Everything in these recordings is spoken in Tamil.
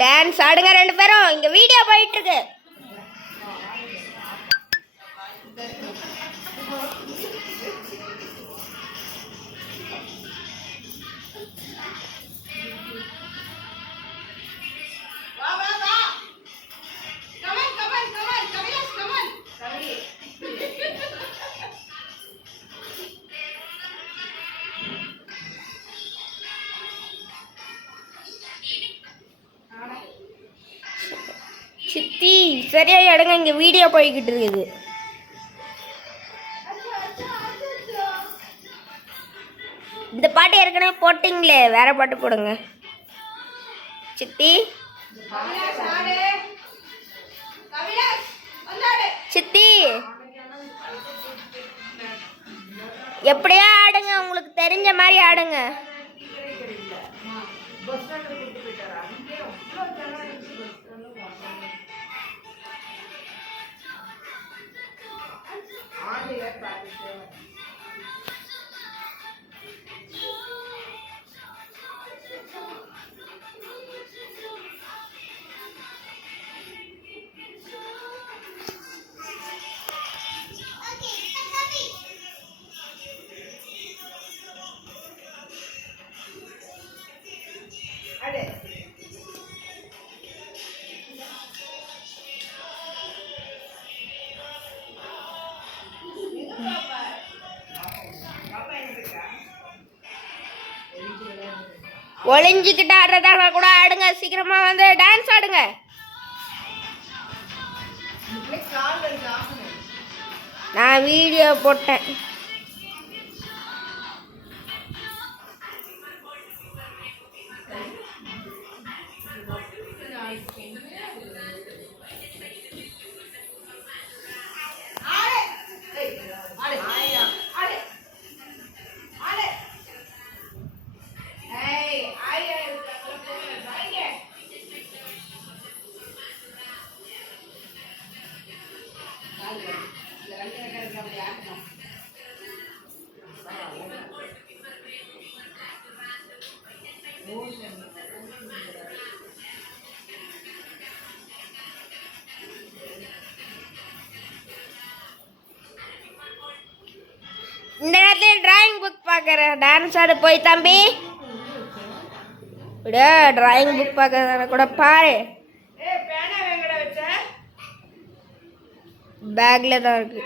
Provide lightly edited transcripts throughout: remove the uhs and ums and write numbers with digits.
டான்ஸ் ஆடுங்க ரெண்டு பேரும். இங்க வீடியோ போயிட்டு இருக்கு. சித்தி சரியா எடுங்க, இங்க வீடியோ போய்கிட்டு இருக்குது. இந்த பாட்டு ஏற்கனவே போட்டிங்களே, வேற பாட்டு போடுங்க சித்தி. சித்தி எப்படியா ஆடுங்க, உங்களுக்கு தெரிஞ்ச மாதிரி ஆடுங்க. ஒளிஞ்சிக்கிட்டு ஆடுறதாக கூட ஆடுங்க. சீக்கிரமா வந்து டான்ஸ் ஆடுங்க. நான் வீடியோ போட்டேன். இந்த நேரத்தில் டிராயிங் புக் பார்க்குறேன். டான்ஸ் ஆடு போய் தம்பி. டிராயிங் புக் பார்க்கறத கூட பாரு. பேக்ல தான் இருக்கு.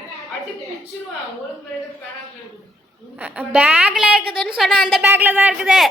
பேக்ல இருக்குதுன்னு சொன்னா அந்த பேக்ல தான் இருக்குது.